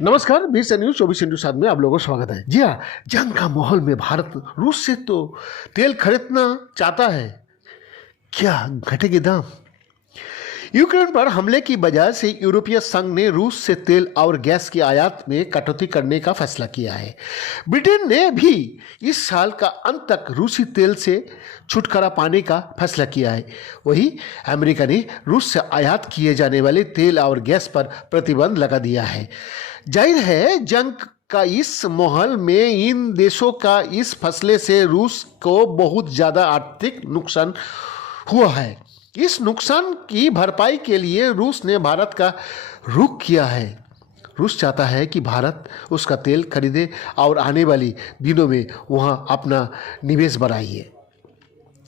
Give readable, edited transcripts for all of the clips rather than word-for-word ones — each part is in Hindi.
नमस्कार, 20 न्यूज 24/7 में आप लोगों का स्वागत है। जी हाँ, जंग का माहौल में भारत रूस से तो तेल खरीदना चाहता है। क्या घटेंगे दाम? यूक्रेन पर हमले की वजह से यूरोपीय संघ ने रूस से तेल और गैस की आयात में कटौती करने का फैसला किया है। ब्रिटेन ने भी इस साल का अंत तक रूसी तेल से छुटकारा पाने का फैसला किया है। वहीं अमेरिका ने रूस से आयात किए जाने वाले तेल और गैस पर प्रतिबंध लगा दिया है। जाहिर है, जंग का इस माहौल में इन देशों का इस फैसले से रूस को बहुत ज़्यादा आर्थिक नुकसान हुआ है। इस नुकसान की भरपाई के लिए रूस ने भारत का रुख किया है। रूस चाहता है कि भारत उसका तेल खरीदे और आने वाली दिनों में वहां अपना निवेश बढ़ाइए।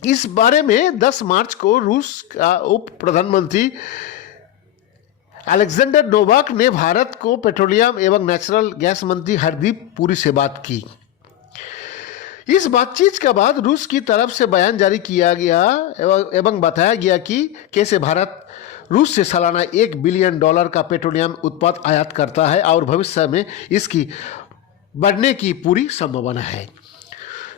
इस बारे में 10 मार्च को रूस का उप प्रधानमंत्री अलेक्जेंडर नोवाक ने भारत को पेट्रोलियम एवं नेचुरल गैस मंत्री हरदीप पुरी से बात की। इस बातचीत के बाद रूस की तरफ से बयान जारी किया गया एवं बताया गया कि कैसे भारत रूस से सालाना $1 बिलियन का पेट्रोलियम उत्पाद आयात करता है और भविष्य में इसकी बढ़ने की पूरी संभावना है।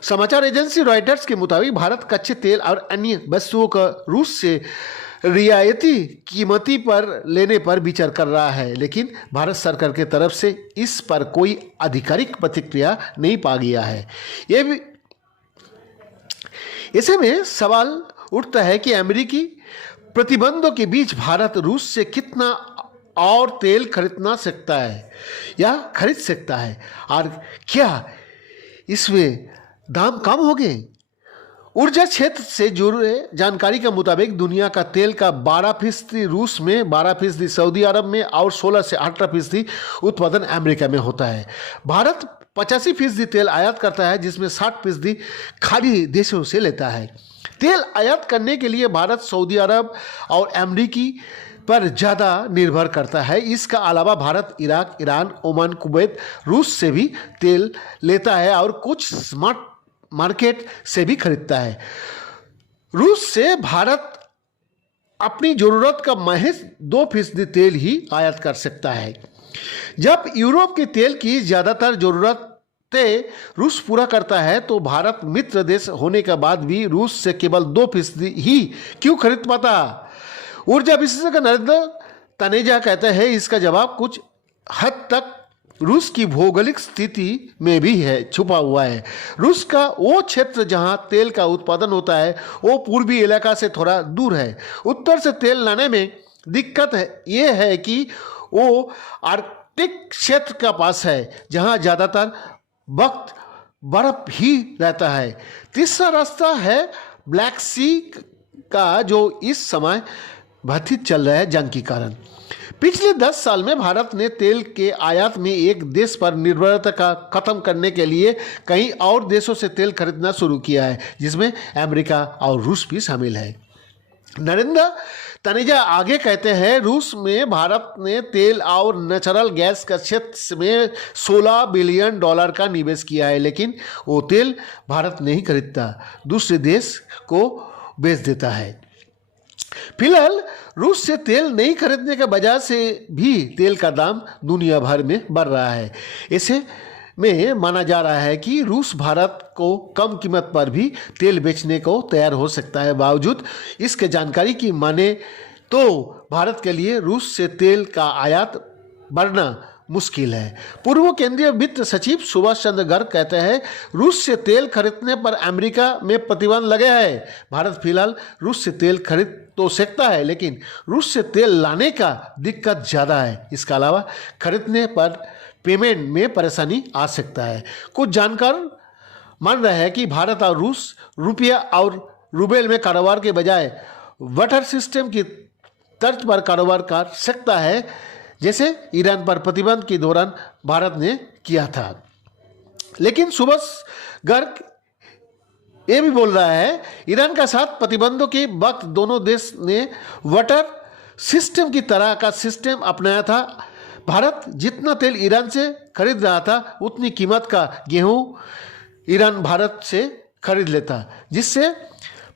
समाचार एजेंसी रॉयटर्स के मुताबिक भारत कच्चे तेल और अन्य वस्तुओं का रूस से रियायती कीमती पर लेने पर विचार कर रहा है, लेकिन भारत सरकार की तरफ से इस पर कोई आधिकारिक प्रतिक्रिया नहीं पा गया है। ये भी ऐसे में सवाल उठता है कि अमेरिकी प्रतिबंधों के बीच भारत रूस से कितना और तेल खरीदना सकता है या खरीद सकता है, और क्या इसमें दाम कम हो गए? ऊर्जा क्षेत्र से जुड़े जानकारी के मुताबिक दुनिया का तेल का 12% रूस में, 12% सऊदी अरब में और 16 से 18% उत्पादन अमेरिका में होता है। भारत 85% तेल आयात करता है, जिसमें 60% खाड़ी देशों से लेता है। तेल आयात करने के लिए भारत सऊदी अरब और अमेरिकी पर ज़्यादा निर्भर करता है। इसका अलावा Bharat Iraq, Iran, Oman, Kuwait, रूस से भी तेल लेता है और कुछ स्मार्ट मार्केट से भी खरीदता है। रूस से भारत अपनी जरूरत का महज 2% तेल ही आयात कर सकता है। जब यूरोप के तेल की ज़्यादातर जरूरतें रूस पूरा करता है, तो भारत मित्र देश होने के बाद भी रूस से केवल 2% ही क्यों खरीद पाता? ऊर्जा विशेषज्ञ नरेंद्र तनेजा कहते हैं, इसका जवाब कुछ हद तक रूस की भौगोलिक स्थिति में भी है, छुपा हुआ है। रूस का वो क्षेत्र जहां तेल का उत्पादन होता है वो पूर्वी इलाका से थोड़ा दूर है। उत्तर से तेल लाने में दिक्कत है ये है कि वो आर्कटिक क्षेत्र का पास है, जहां ज़्यादातर वक्त बर्फ ही रहता है। तीसरा रास्ता है ब्लैक सी का, जो इस समय बाधित चल रहा है जंग के कारण। पिछले 10 साल में भारत ने तेल के आयात में एक देश पर निर्भरता का खत्म करने के लिए कई और देशों से तेल खरीदना शुरू किया है, जिसमें अमेरिका और रूस भी शामिल है। नरेंद्र तनेजा आगे कहते हैं, रूस में भारत ने तेल और नेचुरल गैस का क्षेत्र में $16 बिलियन का निवेश किया है, लेकिन वो तेल भारत नहीं खरीदता, दूसरे देश को बेच देता है। फिलहाल रूस से तेल नहीं खरीदने की वजह से भी तेल का दाम दुनिया भर में बढ़ रहा है। ऐसे में माना जा रहा है कि रूस भारत को कम कीमत पर भी तेल बेचने को तैयार हो सकता है। बावजूद इसके जानकारी की माने तो भारत के लिए रूस से तेल का आयात बढ़ना मुश्किल है। पूर्व केंद्रीय वित्त सचिव सुभाष चंद्र गर्ग कहते हैं, रूस से तेल खरीदने पर अमेरिका में प्रतिबंध लगे है। भारत फिलहाल रूस से तेल खरीद तो सकता है, लेकिन रूस से तेल लाने का दिक्कत ज़्यादा है। इसके अलावा खरीदने पर पेमेंट में परेशानी आ सकता है। कुछ जानकार मान रहे हैं कि भारत और रूस रुपया और रूबेल में कारोबार के बजाय वाटर सिस्टम की तर्ज पर कारोबार कर सकता है, जैसे ईरान पर प्रतिबंध के दौरान भारत ने किया था। लेकिन सुभाष गर्ग ये भी बोल रहा है, ईरान का साथ प्रतिबंधों के वक्त दोनों देश ने वाटर सिस्टम की तरह का सिस्टम अपनाया था। भारत जितना तेल ईरान से खरीद रहा था, उतनी कीमत का गेहूं ईरान भारत से खरीद लेता, जिससे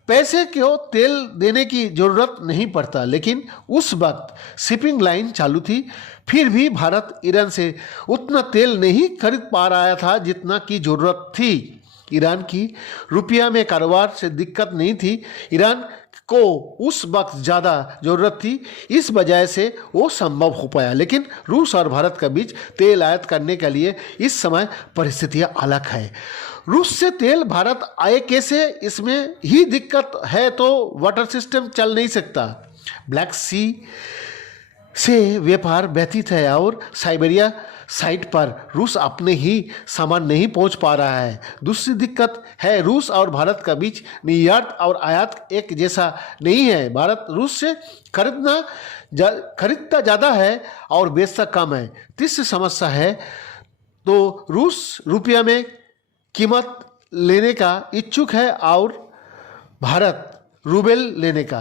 पैसे को तेल देने की ज़रूरत नहीं पड़ता, लेकिन उस वक्त शिपिंग लाइन चालू थी। फिर भी भारत ईरान से उतना तेल नहीं खरीद पा रहा था जितना की ज़रूरत थी। ईरान की रुपया में कारोबार से दिक्कत नहीं थी, ईरान को उस वक्त ज़्यादा ज़रूरत थी, इस वजह से वो संभव हो पाया। लेकिन रूस और भारत के बीच तेल आयात करने के लिए इस समय परिस्थितियाँ अलग है। रूस से तेल भारत आए कैसे, इसमें ही दिक्कत है, तो वाटर सिस्टम चल नहीं सकता। ब्लैक सी से व्यापार व्यतीत है और साइबेरिया साइट पर रूस अपने ही सामान नहीं पहुंच पा रहा है। दूसरी दिक्कत है रूस और भारत का बीच निर्यात और आयात एक जैसा नहीं है। भारत रूस से खरीदता ज़्यादा है और बेचता कम है। तीसरी समस्या है तो रूस रुपया में कीमत लेने का इच्छुक है और भारत रूबेल लेने का,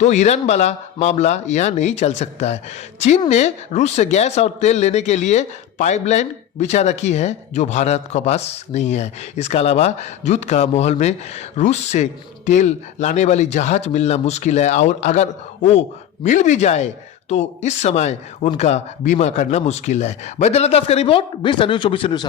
तो ईरान वाला मामला यहाँ नहीं चल सकता है। चीन ने रूस से गैस और तेल लेने के लिए पाइपलाइन बिछा रखी है जो भारत के पास नहीं है। इसके अलावा युद्ध का माहौल में रूस से तेल लाने वाली जहाज मिलना मुश्किल है और अगर वो मिल भी जाए तो इस समय उनका बीमा करना मुश्किल है। बैद्यनाथ दास का रिपोर्ट 20 न्यूज़ 24 न्यूज़।